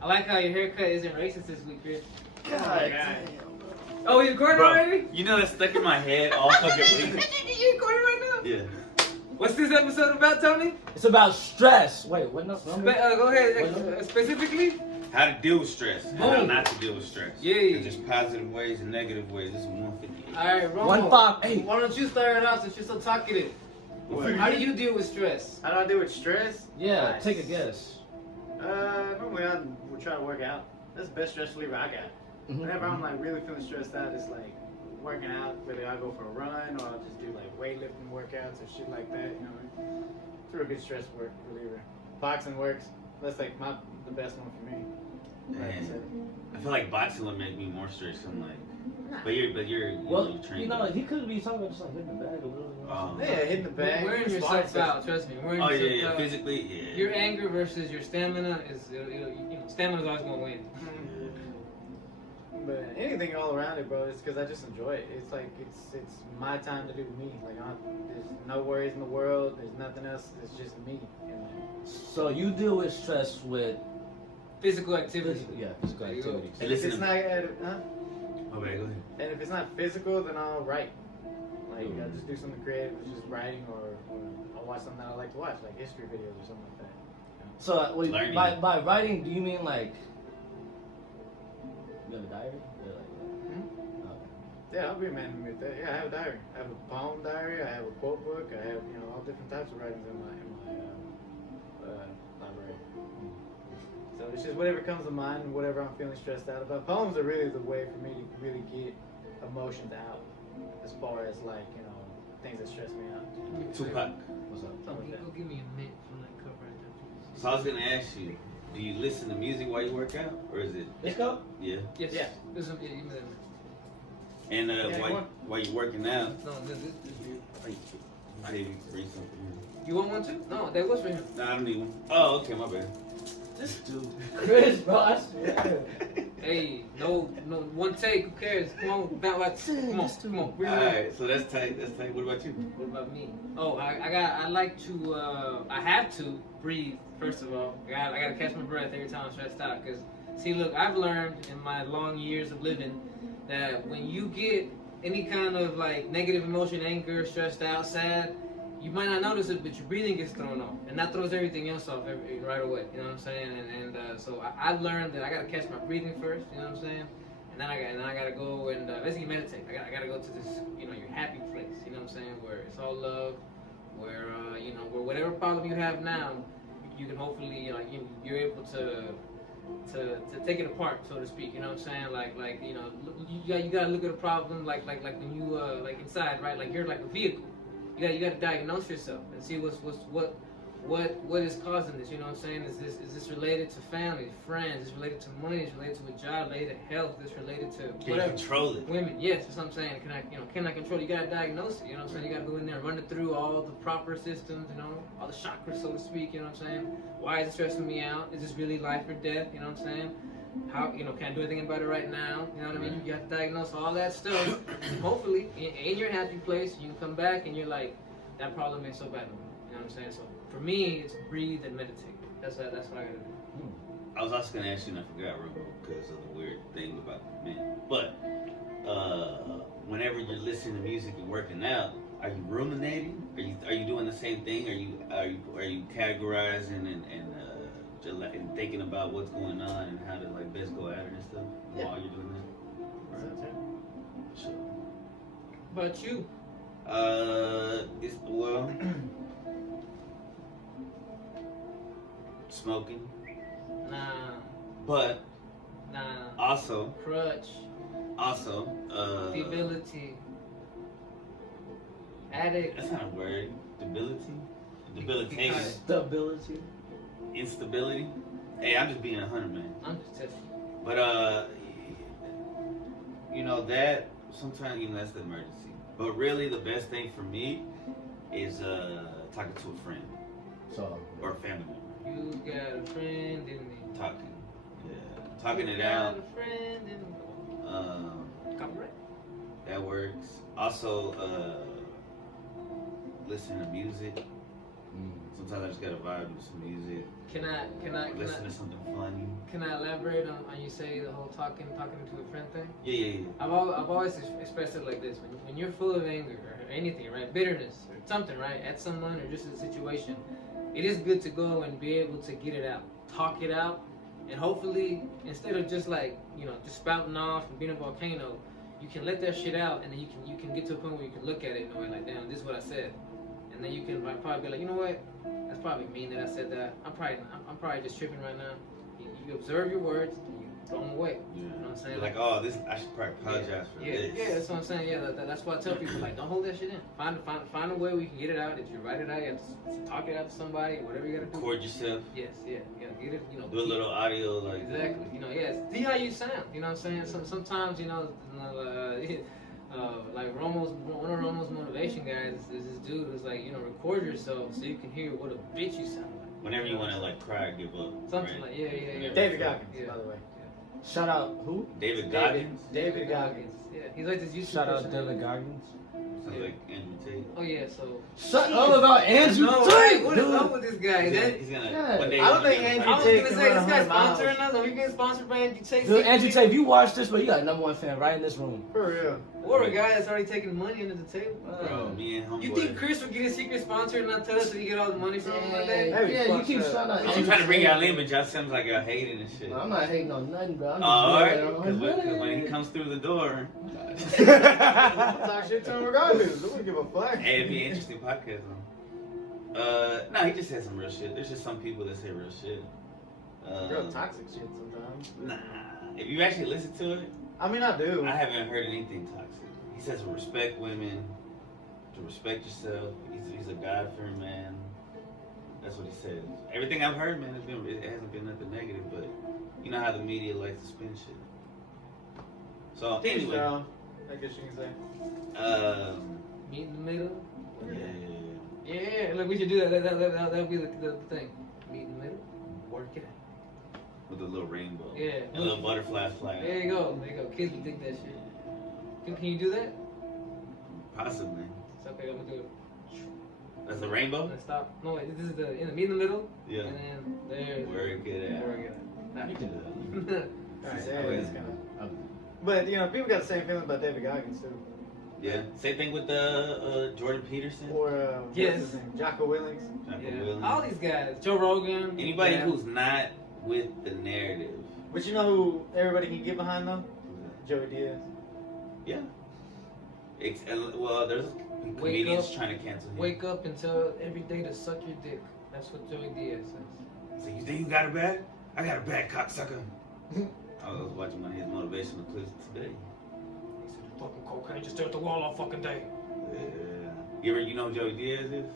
I like how your haircut isn't racist this week, Chris. God damn. Oh, you recording already? You know that's stuck in my head all fucking week. You recording right now? Yeah. What's this episode about, Tony? It's about stress. Wait, what? No, Go ahead. Specifically? How to deal with stress and how not to deal with stress. Yeah. There's just positive ways and negative ways. This is 158. All right, Romo. 158. Why don't you start it out since you're so talkative? What? How do you deal with stress? How do I deal with stress? Yeah, Nice. take a guess. Normally I would try to work out. That's the best stress reliever I got. Whenever I'm like really feeling stressed out, it's like working out. Whether I go for a run or I'll just do like weightlifting workouts or shit like that. You know, it's a real good stress reliever. Boxing works. That's like the best one for me. Like I said. I feel like boxing would make me more stressed. I'm like, but you're trained. You know, he could be talking about just like hitting the bag a little. Oh. Yeah, hitting the bag. Wearing yourself out, trust me. Wearing Oh yourself yeah, out. physically, yeah. Your anger versus your stamina is, stamina's always gonna win. But anything all around it, bro, it's because I just enjoy it. It's like it's my time to do me. Like there's no worries in the world. There's nothing else. It's just me. And So you deal with stress with Physical activity. physical There you go. activities. Hey, if it's listen. not, Oh, man, go ahead. and if it's not physical, then I'll write. Like I'll just do something creative, which is writing, or I'll watch something that I like to watch, like history videos or something like that. So wait, Learning. by writing, do you mean like you have a diary? Or like, Yeah, I'll be a man with that. Yeah, I have a diary. I have a poem diary. I have a quote book. I have all different types of writings in my library. So it's just whatever comes to mind, whatever I'm feeling stressed out about. Poems are really the way for me to really get emotions out, as far as like things that stress me out. Tupac. what's up? Something like that. Go give me a mint from that cup right there. So I was gonna ask you, do you listen to music while you work out, or is it? Let's go. Yeah. Yes. Yeah. This one, yeah, you know that. And Yeah, while you working out, No, this. I didn't bring something. You want one too? No, that was for him. No, I don't need one. Oh, okay, my bad. This dude, Chris, bro, I swear. Hey, no, one take. Who cares? Come on, come on. Bring it in. Alright, so that's tight. That's tight. What about you? What about me? Oh, I like to, I have to breathe, first of all. I gotta catch my breath every time I'm stressed out. Because, see, look, I've learned in my long years of living that when you get any kind of, like, negative emotion, anger, stressed out, sad, you might not notice it, but your breathing gets thrown off. And that throws everything else off right away. You know what I'm saying? And so I learned that I gotta catch my breathing first, you know what I'm saying? And then I gotta go and basically meditate. I gotta go to this, your happy place. You know what I'm saying? Where it's all love, where where whatever problem you have now, you can hopefully you're able to take it apart, so to speak. You know what I'm saying? Like you gotta look at a problem like when you like inside, right? Like you're like a vehicle. You gotta diagnose yourself and see what is causing this. You know what I'm saying? Is this related to family, friends? Is it related to money? Is it related to a job? Related to health? Is it related to Can you whatever? control it? Women, yes, that's what I'm saying. Can I control it? You gotta diagnose it, you know what I'm saying? You gotta go in there and run it through all the proper systems, all the chakras, so to speak, you know what I'm saying? Why is it stressing me out? Is this really life or death, you know what I'm saying? How, can I do anything about it right now? You know what I mean? You got to diagnose all that stuff. Hopefully, in your happy place, you can come back and you're like, that problem ain't so bad no more. You know what I'm saying? So, for me, it's breathe and meditate. That's what I gotta do. I was also gonna ask you, and I forgot, Romo, because of the weird thing about men. But whenever you're listening to music and working out, are you ruminating? Are you doing the same thing? Are you categorizing and thinking about what's going on and how to best go at it and stuff while you're doing that? Right. Sure. But you? Smoking. Nah. But also Crutch. Debility. Addict. That's not a word. Debilitation. Stability. Instability. Hey, I'm just being 100, man. I'm just testing. But that sometimes that's the emergency. But really, the best thing for me is talking to a friend or a family member. You got a friend in me. Talking it out. You got a friend in me. Copyright. That works. Also, listening to music. Sometimes I just gotta vibe with some music. Can I Listen to something funny. Can I elaborate on you say the whole talking to a friend thing? Yeah. I've always expressed it like this: when you're full of anger or anything, right, bitterness or something, right, at someone or just a situation, it is good to go and be able to get it out, talk it out, and hopefully instead of just like just spouting off and being a volcano, you can let that shit out, and then you can get to a point where you can look at it and know like, damn, this is what I said, and then you can probably be like, you know what, that's probably mean that I said that. I'm probably just tripping right now. You observe your words and you throw them away. Yeah. You know what I'm saying? You're like, oh, this I should probably apologize for this. Yeah, that's what I'm saying. Yeah, that's why I tell people like, don't hold that shit in. Find a way where you can get it out. If you write it out, you have to talk it out to somebody. Whatever you gotta do. Record yourself. Yes, yeah, get it. Do a little audio like. Exactly. See how you sound. You know what I'm saying? Sometimes like one of Romo's motivation guys is this dude who's like, record yourself so you can hear what a bitch you sound like. Whenever you want to like cry, give up. Something right? like yeah. David Goggins, Yeah. by the way. Shout out who? David Goggins. David Goggins. Yeah, he's like this YouTube Shout out personality. David Goggins. Sounds like Andrew Tate. Oh yeah, so. Shut up about Andrew No, Tate, what is dude. up with this guy? He's gonna. Yeah. One day I don't he's think gonna Andrew I was try- Tate gonna can say, run this guy's 100 miles. sponsoring us. Are we getting sponsored by Andrew Tate? Dude, Andrew Tate, if you watch this, bro, you got a #1 fan right in this room. For real. Or a guy that's already taking money under the table. Bro, me and homeboy. You think Chris would get a secret sponsor and not tell us so you get all the money from him one day? That'd be Yeah, you fucked keep up. shouting out. I'm trying to bring y'all in, but y'all seems like y'all hating and shit. No, I'm not hating on nothing, bro. I'm Oh, alright. just Because when he comes through the door, I'll talk shit to him regardless. I don't give a fuck. hey, it'd be an interesting podcast, though. No, he just said some real shit. There's just some people that say real shit. Real toxic shit sometimes. Nah. If you actually listen to it, I mean, I do. I haven't heard anything toxic. He says to respect women, to respect yourself. He's a God-fearing man. That's what he says. Everything I've heard, man, it hasn't been nothing negative, but you know how the media likes to spin shit. So anyway, So, I guess you can say. Meet in the middle. yeah. Yeah, look, we should do that. That'll be the thing. Meet in the middle. Work it out. With a little rainbow. Yeah. A little butterfly flag. There you go. Kids would think that shit. Can you do that? Possibly. It's okay. I'm gonna do it. That's a rainbow? Let's stop. No, wait. This is meet in the middle. Yeah. And then there. Work it out. Work it out. You can do that. Alright, Yeah, yeah, it's kinda. But, people got the same feeling about David Goggins, too. Yeah. Same thing with Jordan Peterson. Or, Yes. what's his name? Jocko Willings. Jocko Yeah. Willink. All these guys. Joe Rogan. Anybody yeah. who's not with the narrative. But you know who everybody can get behind, though? Joey Diaz. Yeah. Well, there's comedians trying to cancel him. Wake up and tell every day to suck your dick. That's what Joey Diaz says. So you think you got it bad? I got it bad, cocksucker. I was watching one of his motivational clips today. He said, "You fucking cocaine, just stare at the wall all fucking day." Yeah. You know who Joey Diaz is?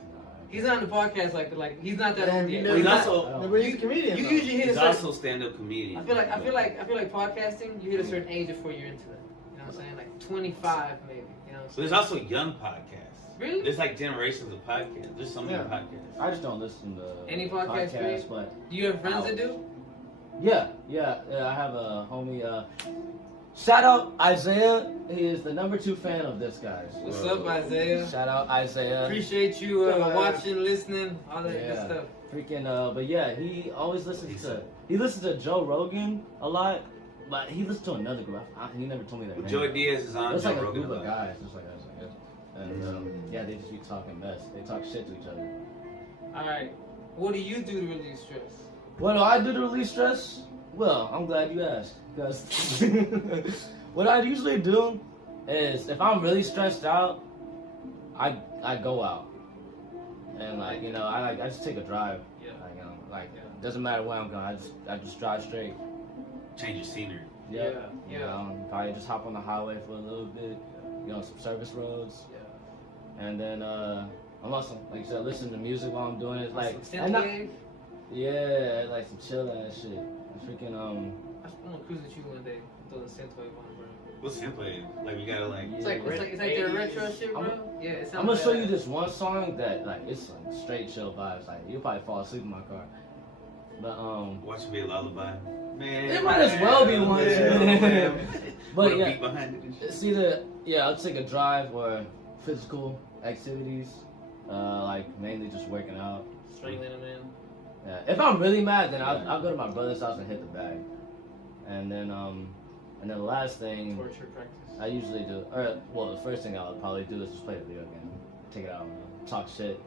He's on the podcast like he's not that old yet. Well, he's not- also But he's a comedian. You though. usually hit a he's certain. also stand-up comedian. I feel like podcasting. You hit a certain age before you're into it. You know what I'm saying? Like 25 maybe. You know what I'm But saying? there's also young podcasts. Really? There's like generations of podcasts. There's so many Yeah. podcasts. I just don't listen to Any podcast, right? but Do you have friends that do? yeah. I have a homie. Shout out Isaiah. He is the #2 fan of this, guys. What's up, Isaiah? Shout out Isaiah. Appreciate you watching, listening, all that good Yeah. stuff. Freaking but yeah, he always listens to Joe Rogan a lot, but he listens to another group. He never told me that. Well, Joey Diaz is on It's Joe like a Rogan. group of a lot. guys, just like us, I guess. And yeah, they just be talking mess. They talk shit to each other. All right. What do you do to relieve stress? What do I do to release stress? Well, I'm glad you asked, because what I usually do is if I'm really stressed out, I go out and I just take a drive. Yeah. Doesn't matter where I'm going. I just drive straight. Change your scenery. Yep. Yeah. You know, probably just hop on the highway for a little bit. Some service roads, Yeah. and then I'm also, like you said, listen to music while I'm doing it. Like, some and not- synthwave. yeah, like some chill ass shit. Freaking I'm gonna cruise with you one day. Throw the synthwave on, bro. What's simply like we gotta like. It's like their retro shit, bro. Yeah, it sounds I'm gonna show like you that. this one song that it's like straight chill vibes. Like you'll probably fall asleep in my car. But Watch me a lullaby. Man. it might as well be one. Yeah. But Put a yeah, beat behind it and shit. see I'll take a drive or physical activities. Like mainly just working out. Strangling him in. Yeah. If I'm really mad, then I'll go to my brother's house and hit the bag. And then the last thing Torture practice. I usually do, the first thing I'll probably do is just play a video game, take it out, talk shit.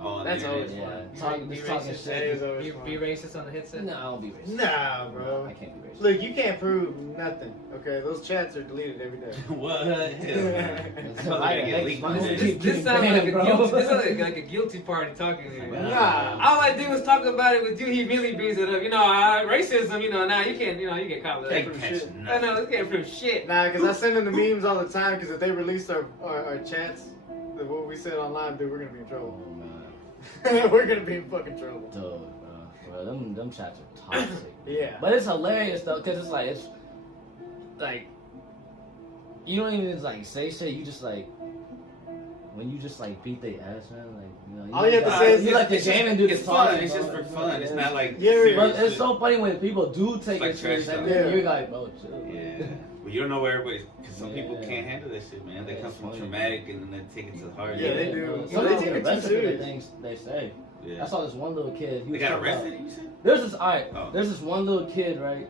Oh, That's always yeah. fun. Be Talking racist. That is shit. always Be fun. racist on the headset. No, I don't be racist. Nah, bro. I can't be racist. Look, you can't prove nothing. Okay, those chats are deleted every day. What? Hell, man. It's Probably like gonna get leaked. my- This sounds like a guilty. This sounds like a guilty party talking here. Nah. All I did was talk about it with you. He really brings it up. Racism. Now you can't. You get caught with that. Can't catch I nothing. know. This can't prove shit. Nah, because I send them the memes all the time, because if they release our chats, what we said online, dude, we're going to be in Oh trouble. man, We're going to be in fucking trouble. dude, bro, them chats are toxic. Yeah. But it's hilarious though, cause it's like you don't even like say shit. You just like when you just like beat their ass, man. Like All you have to say is you like the it's game just- and do the it's fun. talking, It's bro. just for fun. It's not like Yeah, serious But it's shit. so funny when people do take like it serious, trash and talk. then Yeah. you're like, bro, chill. Yeah, but you don't know where everybody. Because some people Yeah. can't handle that shit, man. They Yeah, come it's from funny. traumatic and then they take it to the heart. Yeah, they do. bro. Well, Some they people take get it too arrested for the serious. things they say. Yeah. I saw this one little kid. He They was got talking about- arrested. You said? There's this alright. Oh. There's this one little kid, right?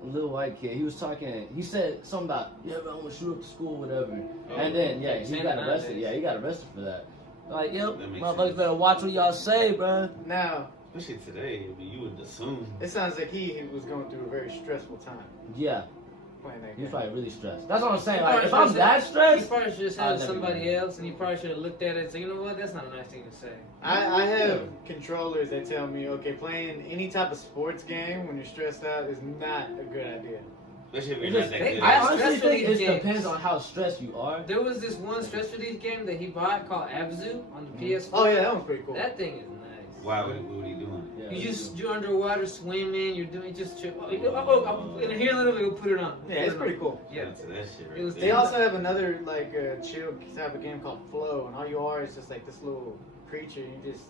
A little white kid. He was talking. He said something about, yeah, bro, I'm gonna shoot up the school, whatever. And then he Same got nowadays. arrested. Yeah, he got arrested for that. Like, yep, That makes motherfuckers sense. better watch what y'all say, bro. Now, Especially today, I mean, you would assume. it sounds like he was going through a very stressful time Yeah, playing that he was game. probably really stressed. That's what I'm saying. He Like, probably if I'm should've that He stressed, probably should have I'll had never somebody get it. else, and he probably should have looked at it and said, you know what, that's not a nice thing to say. I have controllers that tell me, okay, playing any type of sports game when you're stressed out is not a good idea. Especially if It you're just- not that good. I Yeah, honestly stress think it relief games. depends on how stressed you are. There was this one stress relief game that he bought called Abzu on the PS4. Oh, yeah, that one's pretty cool. That thing is nice. Why? What are you doing? Yeah, You're underwater swimming. You're doing just chill. In here a little bit, we'll put it on. Yeah, it's pretty cool. Yeah. Into that shit right It was- there. They also have another like chill type of game called Flow, and all you are is just like this little creature. You're just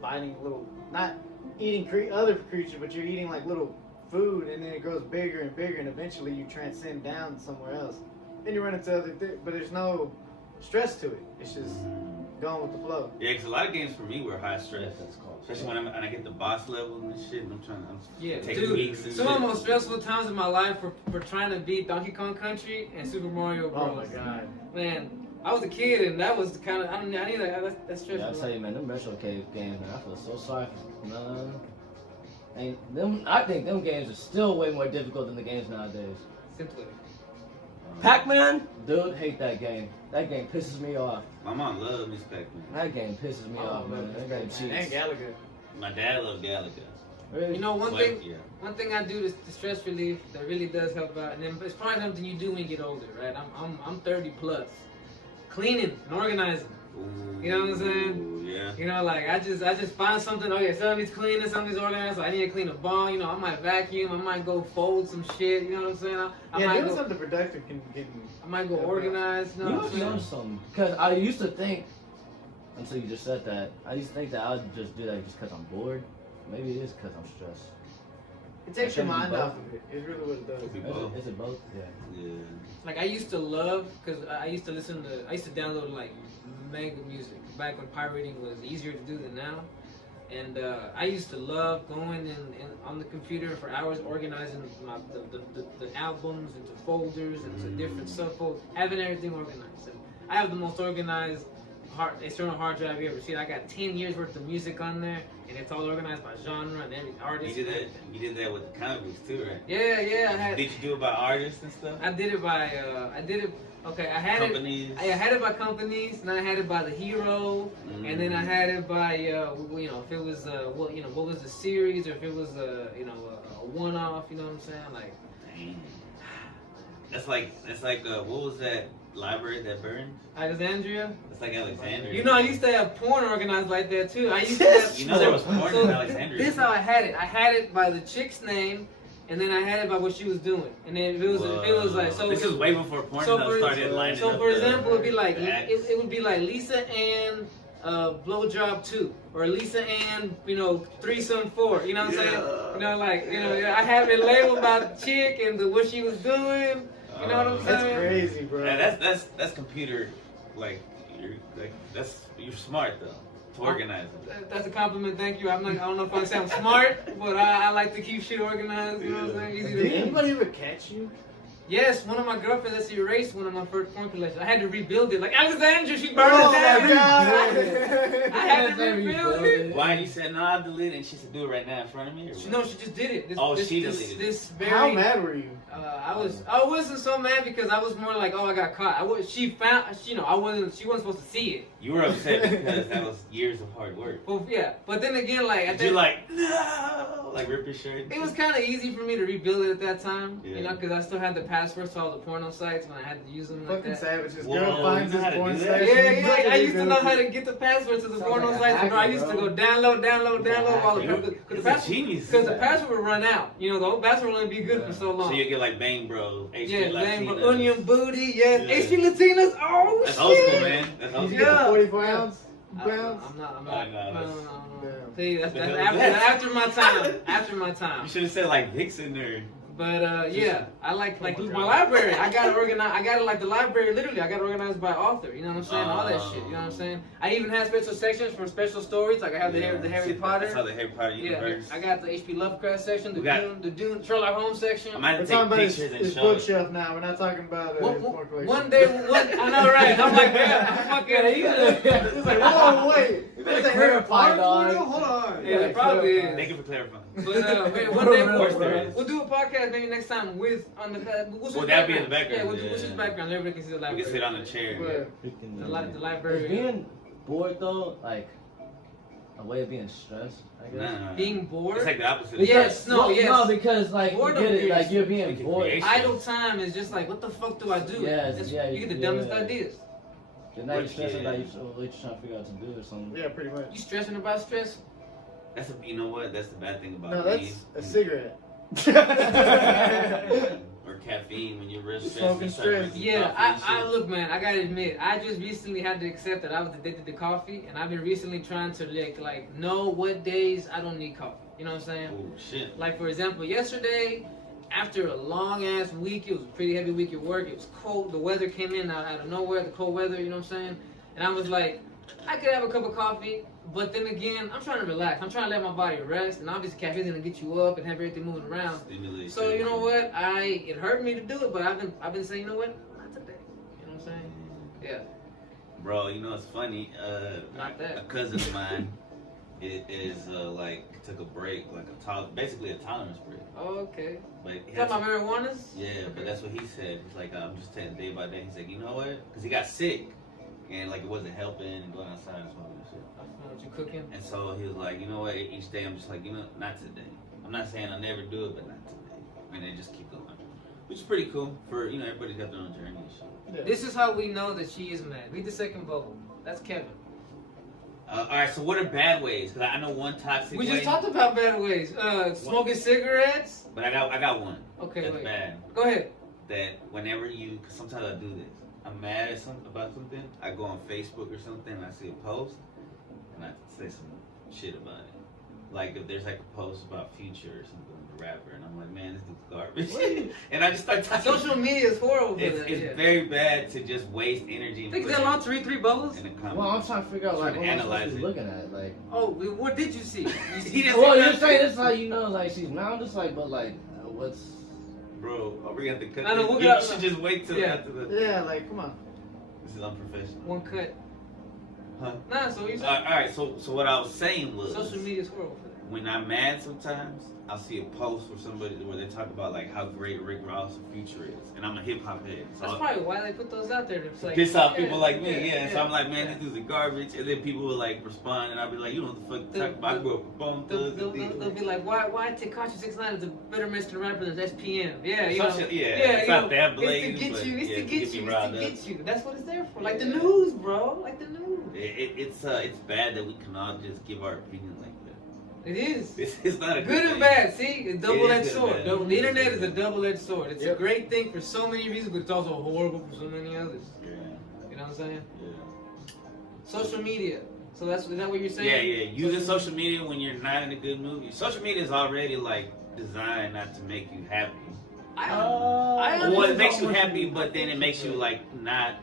biting little, not eating other creature, but you're eating like little food, and then it grows bigger and bigger, and eventually you transcend down somewhere else. Then you run into other things, but there's no stress to it. It's just going with the flow. Yeah, because a lot of games for me were high stress. That's called. Especially when I get the boss level and shit, and I'm Yeah, taking dude. weeks and Some of shit. the most stressful times in my life for trying to beat Donkey Kong Country and Super Mario Bros. Oh my god. Man, I was a kid and that was the kind of I need like that's stressful. Yeah, I tell you, man, them retro cave games, man, I feel so sorry for them. And them, I think them games are still way more difficult than the games nowadays. Simply. Pac-Man, dude, hate that game. That game pisses me off. My mom loved Miss Pac-Man. That game pisses me off, man. That game And cheats. Gallagher. My dad loved Galaga. Really? You know one Like, thing. yeah. One thing I do to stress relief that really does help out, and then it's probably something you do when you get older, right? I'm 30 plus. Cleaning and organizing. Ooh, You know what I'm saying? Yeah. You know, like I just find something. Okay, somebody's cleaning, somebody's organized. So I need to clean a ball. You know, I might vacuum. I might go fold some shit. You know what I'm saying? I Yeah, might doing go. something productive can I might go Yeah, bro. organize. You know You what I'm must know saying? something. Because I used to think, until you just said that, I used to think that I would just do that just because I'm bored. Maybe it is because I'm stressed. It takes your It can be mind both. off of it. It's really what it does. Could be Is both. it both? Yeah. Yeah. Like I used to love, cause I used to download like mega music back when pirating was easier to do than now, and I used to love going and on the computer for hours organizing the albums into folders into different subfolders, having everything organized. And I have the most organized external hard drive you ever seen. I got 10 years worth of music on there, and it's all organized by genre and every artist. You did that with the comic books too, right? Yeah, I had. Did you do it by artists and stuff? I did it by okay, I had Companies? I had it by companies, and I had it by the hero, and then I had it by if it was what was the series, or if it was a one-off, you know what I'm saying? Like, Dang. That's like what was that library that burned? Alexandria. It's like Alexandria. You know, I used to have porn organized like that too. I used to have. You know there was porn So in Alexandria. this is how I had it. I had it by the chick's name, and then I had it by what she was doing. And then if it was like so. This is way before porn started lining So up for the- example, it'd be like the acts. it would be like Lisa Ann blowjob 2, or Lisa Ann threesome 4. You know what I'm saying? I have it labeled by the chick and what she was doing. You know what I'm That's saying? crazy, bro. Yeah, that's computer, you're smart though. to organize it. That's a compliment. Thank you. I don't know if I sound smart, but I like to keep shit organized. You know what I'm saying? Easy to Did anybody ever catch you? Yes, one of my girlfriends actually erased one of my first porn collections. I had to rebuild it. Like Alexandra, she burned Oh it down. my god! I had to rebuild it. Why you said no? I'll delete it. And she said, do it right now in front of me. Or what? No, she just did it. She deleted it. This very. How mad were you? I wasn't so mad because I was more like, oh, I got caught. She wasn't supposed to see it. You were upset because that was years of hard work. Well, yeah, but then again, like Did you like no, like rip your shirt? it was kind of easy for me to rebuild it at that time, Yeah. you know, because I still had the passwords to all the porno sites when I had to use them like Fucking that. savages. Whoa, Girl finds you know his how to porn do that? station. Yeah, I used to know how to get the passwords to the Sounds porno like a sites, bro. I hacker, used to bro. go download while You're because a genius. the password would run out. You know, the old password would only be good for so long. So you get like Bang Bro, HP Yeah, Latinas. man, Onion Booty, yes. Yeah. HP Latinas, oh That's shit. old school, man. That's old Did school. you get the Yeah. 44 ounce I'm pounds? not. Oh, no, No. Damn. See, that's The hell is after that? my time. After my You time. should have said like Vixen or. But yeah, I like my my God. library. I got it organized. I got it like the library. Literally, I got it organized by author. You know what I'm saying? All that Oh. shit. You know what I'm saying? I even have special sections for special stories. Like I have the Harry See, Potter. That's how the Harry Potter Yeah, universe. I got the H.P. Lovecraft section, We got- the Dune Sherlock Holmes section. I might We're have to talking take about pictures and his show it. bookshelf now. We're not talking about his porn collection. One day, I know, right? I'm like, yeah, I'm fucking. It's like, whoa, wait. You better Is that Harry clarify, Potter dog. porno? Hold on. Yeah, it probably is. Thank you for clarifying. But wait, one day Of course there is. we'll do a podcast maybe next time with on the. We'll Well, that'd be in the background, Yeah, we'll do yeah. what's his background. Everybody can see the We library. can sit on a chair. But The Is library. being bored though, like a way of being stressed, I guess? Nah. Being bored. It's like the opposite. Yes, no, well, yes. No, because like Boredom you get it, is like you're being freaking bored. creation. Idle time is just like, what the fuck do I do? Yes, That's- yeah, you get the yeah. dumbest ideas. You're not What stressing kid? that you're just trying to figure out what to do or something. yeah, pretty much. You stressing about stress? You know what? That's the bad thing about No, weed. that's a cigarette. Or caffeine when you're real stressed. Smoking you start stress. drinking Yeah, coffee and I shit. look, man. I gotta admit, I just recently had to accept that I was addicted to coffee, and I've been recently trying to like know what days I don't need coffee. You know what I'm saying? Oh shit. Like for example, yesterday, after a long ass week, it was a pretty heavy week at work. It was cold. The weather came in out of nowhere. The cold weather. You know what I'm saying? And I was like, I could have a cup of coffee, but then again, I'm trying to relax. I'm trying to let my body rest, and obviously caffeine's gonna get you up and have everything moving around. Stimulate So you know what? It hurt me to do it, but I've been saying, you know what? Not today. You know what I'm saying? Yeah. Bro, you know it's funny. Not that. A cousin of mine is like took a break, like basically a tolerance break. Oh, okay. But he You had talking to- about marijuanas? Yeah, but Okay. that's what he said. He's like, I'm just taking day by day. He's like, you know what? Because he got sick, and like it wasn't helping, and going outside and smoking and shit. I found what you cooking. And so he was like, you know what? Each day I'm just like, you know, not today. I'm not saying I'll never do it, but not today. And then just keep going, which is pretty cool for everybody's got their own journey and shit. Yeah. This is how we know that she is mad. Read the second bubble. That's Kevin. All right, so what are bad ways? Because I know one toxic We way. just talked about bad ways. Smoking cigarettes. But I got one. Okay, That's wait. bad. Go ahead. That whenever because sometimes I do this. I'm mad at about something. I go on Facebook or something and I see a post and I say some shit about it. Like if there's like a post about Future or something, the rapper, and I'm like, man, this dude's garbage. And I just start talking. Social media is horrible for It's that. it's Yeah. very bad to just waste energy. and Think put that it long to read 3 bubbles? in the comments. Well, I'm trying to figure out like Trying what to am I supposed analyze to be it. looking at, like. Oh, what did you see? You see He didn't Well, say you're nothing. saying it's like like she's now. I'm just like, but like, what's? Bro, are we going to cut I know, this? we'll You cut- should just wait till Yeah. after the. Yeah, like, come on. This is unprofessional. one cut. Huh? Nah, so you said All right, so what I was saying was, social media is horrible for that. when I'm mad sometimes, I'll see a post where they talk about like how great Rick Ross and Future is, and I'm a hip hop head. So That's probably why they put those out there. It's like, piss off yeah, people like me, yeah. So yeah. I'm like, man, this dude's a garbage, and then people will like respond, and I'll be like, you know what the fuck to talk about? I grew up with Bone Thugs. They'll be like, why Tekashi 6ix9ine is a better Mexican rapper than SPM? Yeah, you know. Yeah, it's you not know, that blatant, It's to get but you. It's yeah, to get you. me It's riled to up. get you. That's what it's there for. Like the Yeah. news, bro. Like the news. It's bad that we can all just give our opinion like that. It is. It's not a Good thing. and bad. See, a double-edged good and sword. bad. The internet is a double-edged sword. It's a Yep. great thing for so many reasons, but it's also horrible for so many others. Yeah, You know what I'm saying? yeah. Social media. So is that what you're saying? Yeah. Using social media when you're not in a good mood. Social media is already like designed not to make you happy. I Well, it understand. makes you happy, but then it makes you like not.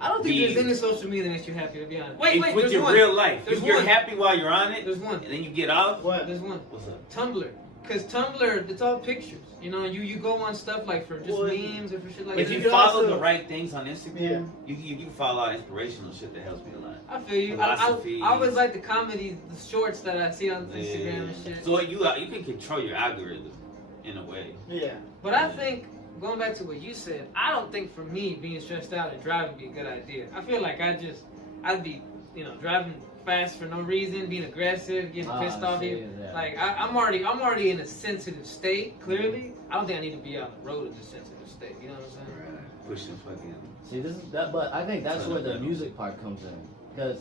I don't think there's any social media that makes you happy, to be honest. Wait, with there's your one. real life. There's You're one. happy while you're on it. There's one. And then you get off. What? There's one. What's up? Tumblr. Because Tumblr, it's all pictures. You know, you go on stuff like for just memes or for shit like that. If you can follow also- the right things on Instagram, you can follow out inspirational shit that helps me a lot. I feel you. I always like the comedy, the shorts that I see on Instagram and shit. So you can control your algorithm in a way. Yeah. But I think, going back to what you said, I don't think for me being stressed out and driving would be a good idea. I feel like I'd be, driving fast for no reason, being aggressive, getting pissed off. Like I'm already in a sensitive state. Clearly, I don't think I need to be on the road in a sensitive state. You know what I'm saying? Right. Pushing fucking. See, this is that, but I think that's where the music part comes in, because.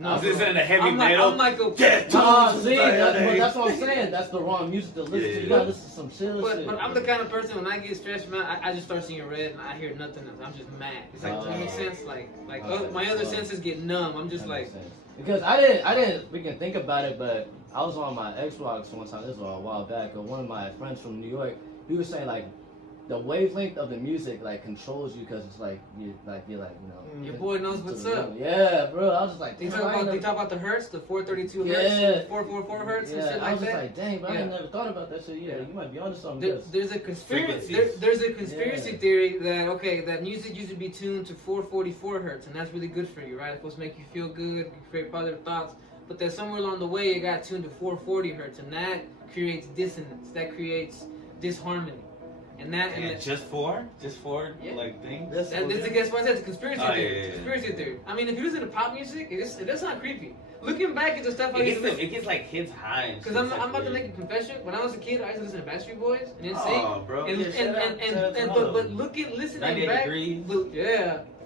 No, this isn't a heavy metal. I'm like a see, that's what I'm saying. That's the wrong music to listen to. You gotta listen to some chill shit. But I'm the kind of person, when I get stressed, man, I just start seeing red and I hear nothing else. I'm just mad. It's like, does that make sense? Like my other senses get numb. I'm just like. Because I didn't freaking think about it, but I was on my Xbox one time. This was a while back. And one of my friends from New York, he was saying like, the wavelength of the music like controls you, because it's like you're like your boy knows what's up. Yeah, bro. I was just like, you talk about the hertz, the 432 hertz, 444 hertz, and shit like that. I was just like, dang, but I never thought about that shit. Yeah, you might be onto something. There's a conspiracy theory that music used to be tuned to 444 hertz, and that's really good for you, right? It's supposed to make you feel good, create positive thoughts. But then somewhere along the way, it got tuned to 440 hertz, and that creates dissonance. That creates disharmony. And just for like things. That's what I said. It's a conspiracy theory. Conspiracy theory. I mean, if you listen to pop music, it does sound creepy. Looking back at the stuff it gets like kids high. Because I'm about to make a confession. When I was a kid, I used to listen to Backstreet Boys and NSYNC. Oh, bro. But listening back,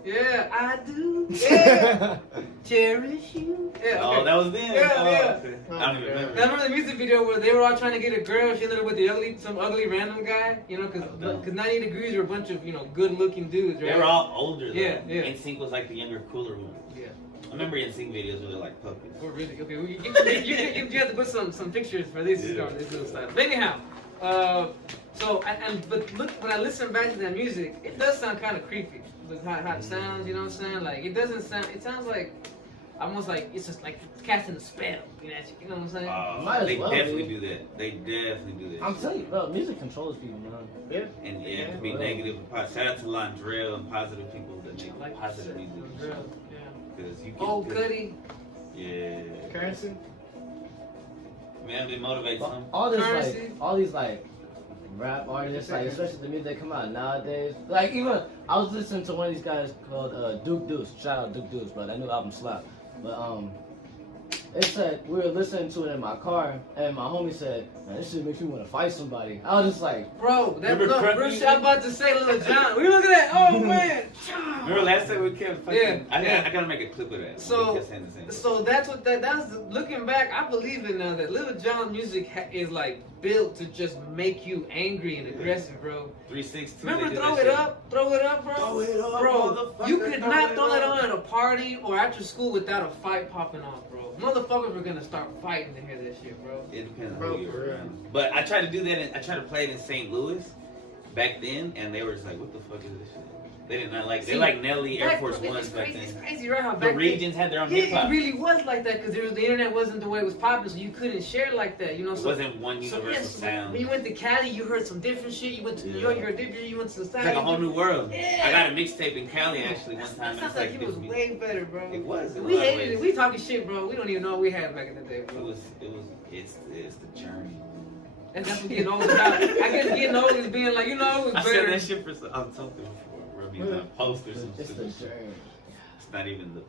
yeah, I do. Yeah. Cherish you. Yeah, okay. Oh, that was then. Yeah. Okay. I don't remember. I remember the music video where they were all trying to get a girl. She ended up with some ugly random guy. Because 90 Degrees were a bunch of good-looking dudes, right? They were all older. Though. Yeah. NSYNC was like the younger, cooler one. Yeah. I remember NSYNC videos where they're like puppets. Oh, really? Okay. You have to put some pictures for this little stuff. But anyhow, but look, when I listen back to that music, it does sound kind of creepy. With how it sounds, you know what I'm saying? Like it doesn't sound. It sounds like almost like it's just like casting a spell. You know what I'm saying? They definitely do that. They definitely do that. I'm telling you, bro, music controls people, man. Yeah. And it can be negative and positive. Shout out to Londrell and positive people that make positive music. Yeah. Because you can. Oh, Cuddy. Yeah. Currency. Man, they motivate them. All these rap artists, like especially the music that come out nowadays. Like even I was listening to one of these guys called Duke Deuce. Shout out Duke Deuce, bro. That new album slapped. But it said we were listening to it in my car, and my homie said, "Man, this shit makes me want to fight somebody." I was just like, "Bro, I'm about to say Lil Jon. We look at that. Oh man." Remember last time we kept fucking? Yeah. I gotta make a clip of that. So that's looking back. I believe in now that Lil Jon music is like built to just make you angry and aggressive, bro. 360. Remember Throw It Up, bro. Throw it up, bro. You could not throw it on at a party or after school without a fight popping off, bro. Motherfuckers were gonna start fighting to hear this shit, bro. It depends on who you're around. But I tried to do that. I tried to play it in St. Louis back then, and they were just like, "What the fuck is this shit?" They did not like. They like Nelly, Air Force Ones back then. It's crazy, right? How the regions had their own hip hop. It really was like that because the internet wasn't the way it was popping, so you couldn't share like that. You know, it wasn't one universal sound. When you went to Cali, you heard some different shit. You went to New York, you heard different. You went to the South. It's like a whole new world. Yeah. I got a mixtape in Cali actually one time. That sounds like it was way better, bro. It was. We hated it. We talking shit, bro. We don't even know what we had back in the day, bro. It's the journey. And that's what getting old is about. I guess getting old is being like, it was better. I said that shit for something before. Post or some it's shit. the journey. It's not even the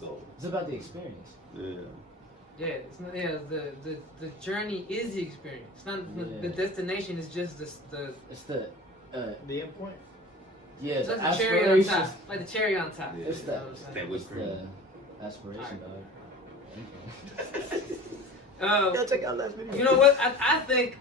goal. It's about the experience. Yeah. Yeah, it's not, the journey is the experience. It's not the destination. Is just It's the end point. Yeah, it's the like the cherry on top. aspirations. Like the cherry on top. Yeah, it's that the aspiration, dog. Check out last video. You know what? I think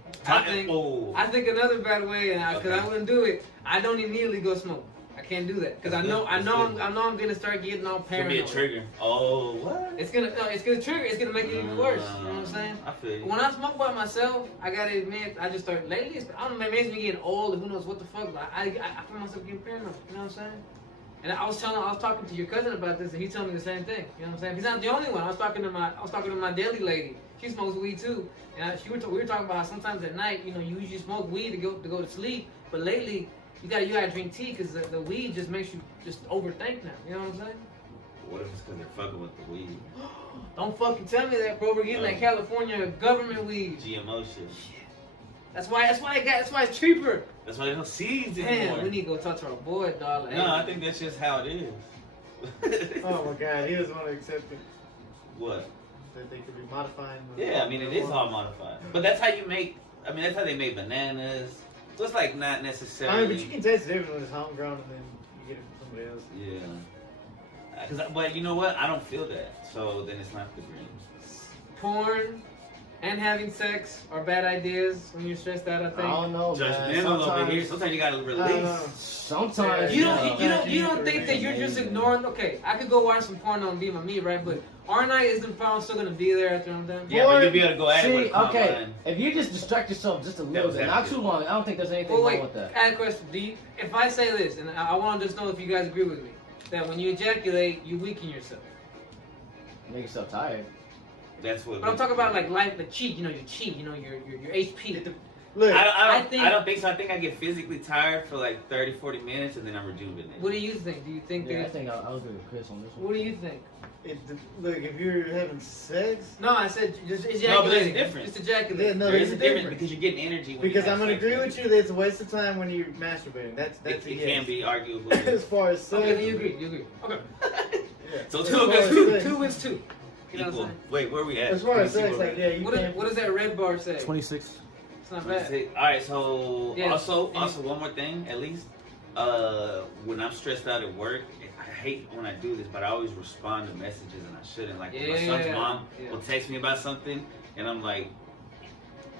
another bad way, because I wouldn't do it. I don't immediately go smoke. I can't do that because I know I'm gonna start getting all paranoid. It's gonna be a trigger. Oh, what? It's gonna trigger. It's gonna make it even worse. You know what I'm saying? I feel you. When I smoke by myself, I gotta admit, I just start lately. I don't know, maybe it's me getting old. Who knows what the fuck? But I find myself getting paranoid. You know what I'm saying? And I was talking to your cousin about this, and he told me the same thing. You know what I'm saying? He's not the only one. I was talking to my daily lady. She smokes weed too, and we were talking about how sometimes at night, you usually smoke weed to go to sleep, but lately you gotta drink tea because the weed just makes you just overthink now. You know what I'm saying? What if it's because they're fucking with the weed? Don't fucking tell me that, bro. We're getting that California government weed. GMO shit. That's why it's cheaper. That's why they don't seeds anymore. Damn, we need to go talk to our boy, dog. Like, No, I think that's just how it is. Oh my god, he doesn't want to accept it. What? That they could be modifying. Yeah, I mean, it is all modified. But that's how you make, that's how they make bananas. So it's like not necessarily. I mean, but you can taste the difference when it's homegrown and then you get it from somebody else. Yeah. But you know what? I don't feel that. So then it's not the green. porn and having sex are bad ideas when you're stressed out, I think. I don't know, man. Judgmental over here. Sometimes you gotta release. Sometimes You don't think that you're just ignoring? Okay, I could go watch some porn on Be My Me, right? But aren't I? Is the problem still gonna be there after I'm done? Yeah, but you'll be able to go at it with See, a calm okay, mind. if you just distract yourself just a little bit, not too long, I don't think there's anything wrong with that. I had a question. If I say this, and I want to just know if you guys agree with me, that when you ejaculate, you weaken yourself. Make yourself tired. That's what. But I'm talking about like life, the cheek. Your cheek. Your HP. Look, I don't think so. I think I get physically tired for like 30, 40 minutes and then I'm rejuvenated. What do you think? Do you think Yeah, I that? think I'll agree with Chris on this one. What do you think? Look, if you're having sex, No, I said just ejaculating. No, but there's a difference. Just ejaculate. Yeah, no, There is there's a a difference difference. because you're getting energy. When because you I'm have gonna sex. agree with you that it's a waste of time when you're masturbating. That's It a yes. can be arguable. As far as sex, Okay, then you agree. Okay. yeah. So As two far against as two. sex- Two wins two. You know what I'm Equal. saying? Wait, where are we at? As far as Let me see sex, where like we're at. yeah, you What can't. does that red bar say? 26. It's not bad. All right, so Yeah. also one more thing, at least, when I'm stressed out at work, I hate when I do this, but I always respond to messages and I shouldn't. Like my son's mom will text me about something, and I'm like,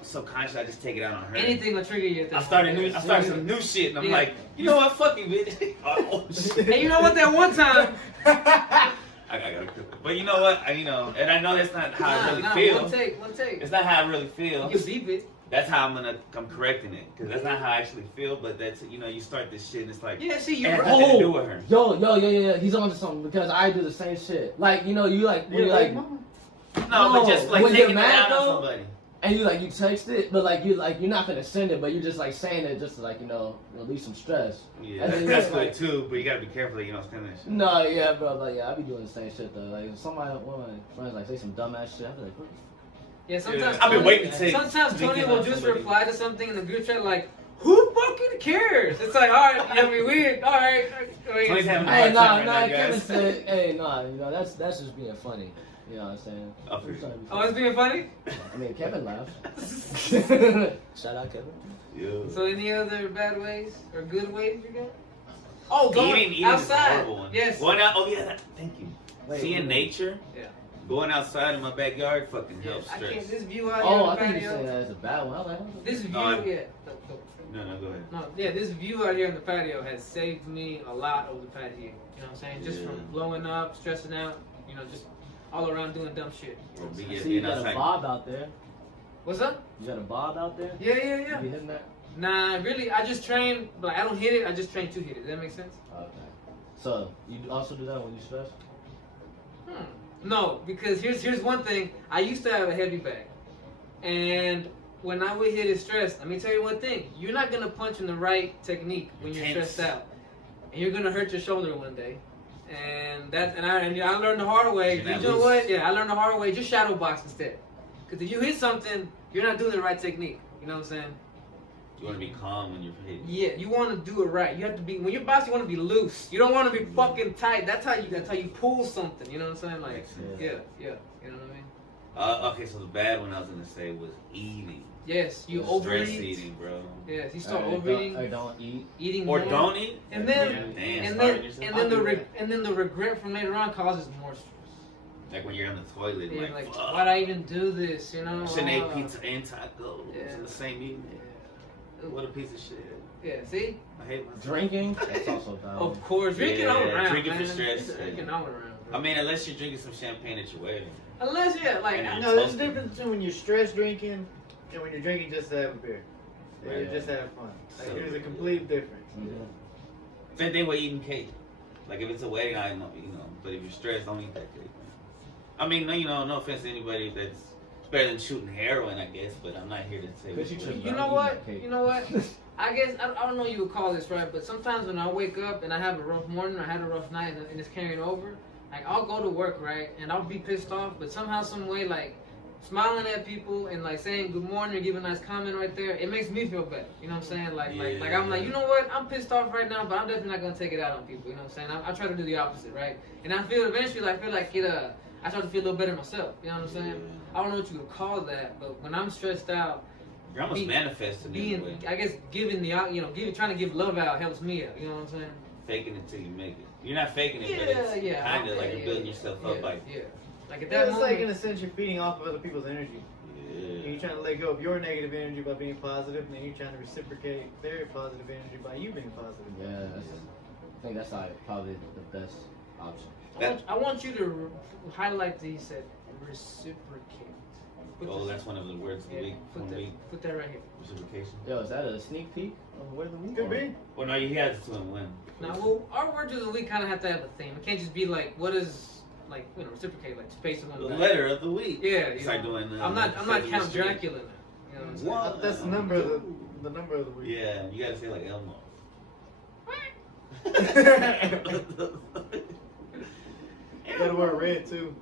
subconsciously I just take it out on her. Anything will trigger you. At that I started point. some new shit, and I'm Yeah. like, you know what, fuck you, bitch. Oh shit. Hey, you know what? That one time. I gotta quit it. But you know what? And I know that's not how I really feel. One take. It's not how I really feel. You can beep it. That's how I'm correcting it, because that's not how I actually feel. But that's you start this shit and it's like Yeah, see, it you're has right. nothing to do with her. Yo, he's on to something because I do the same shit. Like, you like, when you like, No, No, but just like when taking you're it mad, out on though, somebody. and you text it, but you're not gonna send it, but you're just like saying it just to like, release some stress. Yeah, And then that's you're good like- too. But you gotta be careful that you don't spend that shit. No, yeah, bro, like, yeah, I be doing the same shit though. Like, one of my friends like say some dumbass shit, I be like, what? Yeah, sometimes. I've been Tony- waiting to take. Sometimes Tony thinking will about just somebody. reply to something in the group chat like, "Who fucking cares?" It's like, all right, you know, be weird. All right. Tony's having a Hey, hard time nah, right now, Kevin guys. said, hey, nah, that's just being funny. You know what I'm saying? Oh, for sure. Oh, it's being funny. I mean, Kevin laughs. Shout out, Kevin. Yeah. So, any other bad ways or good ways you got? Oh, Eating is a outside. horrible one. Yes. Going out. Oh yeah, thank you. Wait, Seeing wait. nature. Yeah. Going outside in my backyard fucking Yeah, helps I stress. can't. This view out Oh, here I on the think you said patio. that as a bad one. I was like, oh. This view, No, yeah. No, go ahead. No, yeah, this view out here on the patio has saved me a lot over the past year. You know what I'm saying? Just Yeah. from blowing up, stressing out, just all around doing dumb shit. Or be I it see you being got a outside. bob out there. What's up? You got a bob out there? Yeah. You be hitting that? Nah, really, I just train, but I don't hit it. I just train to hit it. Does that make sense? Okay. So, you also do that when you stress? No, because here's one thing. I used to have a heavy bag, and when I would hit it stressed, let me tell you one thing: you're not gonna punch in the right technique when you're Intense. stressed out, and you're gonna hurt your shoulder one day. And I learned the hard way. You're not You know loose. what? Yeah, I learned the hard way. Just shadow box instead. Because if you hit something, you're not doing the right technique. You know what I'm saying? You want to be calm when you're hitting. Yeah, you want to do it right. You have to be when you're boxing. You want to be loose. You don't want to be fucking tight. That's how you pull something. You know what I'm saying? Like, Makes sense. yeah. You know what I mean? Okay, so the bad one I was gonna say was eating. Yes, you Stress overeat. eating, bro. Yes, you start Or overeating, don't eat. eating Or more. don't eat. And then, Damn, and starving then, yourself. and then the regret from later on causes more stress. Like when you're on the toilet, Yeah, like, like fuck. why'd I even do this? You know? I shouldn't have ate pizza and tacos Yeah. in the same evening. Yeah. What a piece of shit. Yeah. See? I hate myself. Drinking? That's also bad. Of course, drinking Yeah, all around. drinking for man. stress, Drinking yeah. all around. Bro. I mean, unless you're drinking some champagne at your wedding. Unless like And No, there's a difference between when you're stress drinking and when you're drinking just to have a beer. Yeah, Right. just to have fun. Like, there's a Celebrate. complete difference. Mhm. Same thing with eating cake. Like if it's a wedding, I know, you know. But if you're stressed, don't eat that cake. I mean, no, you know, no offense to anybody that's it's better than shooting heroin, I guess. But I'm not here to say. Could you trip You know what? You know what? I guess I don't know you would call this right, but sometimes when I wake up and I have a rough morning or I had a rough night and it's carrying over, like I'll go to work, right, and I'll be pissed off, but somehow, some way, like smiling at people and like saying good morning or giving a nice comment right there, it makes me feel better. You know what I'm saying? Like I'm like, you know what? I'm pissed off right now, but I'm definitely not gonna take it out on people. You know what I'm saying? I try to do the opposite, right? And I feel eventually, like, I feel like I start to feel a little better myself. You know what I'm saying? I don't know what you would call that, but when I'm stressed out, you're almost manifesting being, I guess, giving the out, you know, trying to give love out helps me out. You know what I'm saying? Faking it till you make it. You're not faking it, but it's kind of like you're building yourself up. Like, like at that it's moment, like in a sense you're feeding off of other people's energy. yeah. You're trying to let go of your negative energy by being positive, and then you're trying to reciprocate their positive energy by you being positive. Yeah, I think that's like probably the best option. I want you to highlight that he said reciprocate. Oh, that's one of the words of the week. Put that right here. Reciprocation. Yo, is that a sneak peek of where the week? Could be. Well, no, he has to win. Now, well, our words of the week kind of have to have a theme. It can't just be like, what is, like, you know, reciprocate, like space of one. The letter of the week. Yeah, you Start know. doing. I'm not Count Dracula now. You know what I'm saying? What? That's the number of the week. Yeah, you gotta say like Elmo. You gotta wear red too.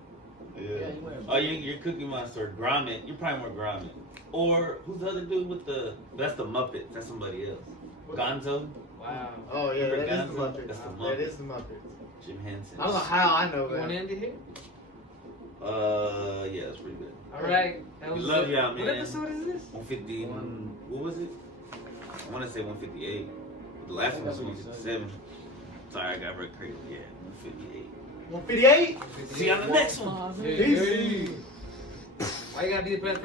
Yeah. Oh, you're Cookie Monster or Gromit. You're probably more Gromit. Or who's the other dude with the? That's the Muppets. That's somebody else. Gonzo. Wow. Oh yeah, Remember that is the Gonzo? Muppets. That's the That Muppets. is the Muppets. Jim Henson. I don't know how I know You want to that. end it here? Yeah, that's pretty good. All right. That We was love it. y'all, man. What episode is this? 150. What was it? I want to say 158. The last one was 157. Sorry, I got very crazy. Yeah, 158. 158. See you on the next one. Peace. Why you gotta be the president?